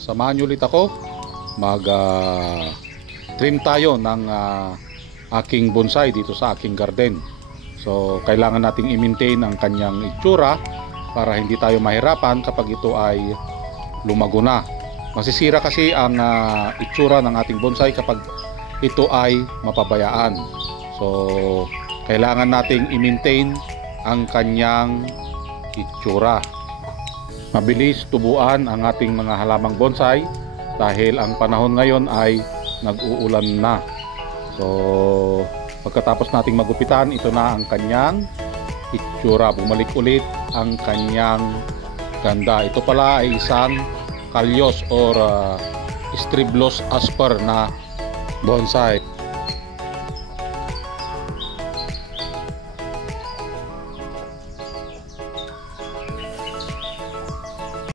Samahan nyo ulit ako mag trim tayo ng aking bonsai dito sa aking garden. So kailangan nating i-maintain ang kanyang itsura para hindi tayo mahirapan kapag ito ay lumago na. Masisira kasi ang itsura ng ating bonsai kapag ito ay mapabayaan. So kailangan nating i-maintain ang kanyang itsura. Mabilis tubuan ang ating mga halamang bonsai dahil ang panahon ngayon ay nag-uulan na. So pagkatapos nating magupitan, ito na ang kanyang itsura. Bumalik ulit ang kanyang ganda. Ito pala ay isang Callios or Striblos asper na bonsai.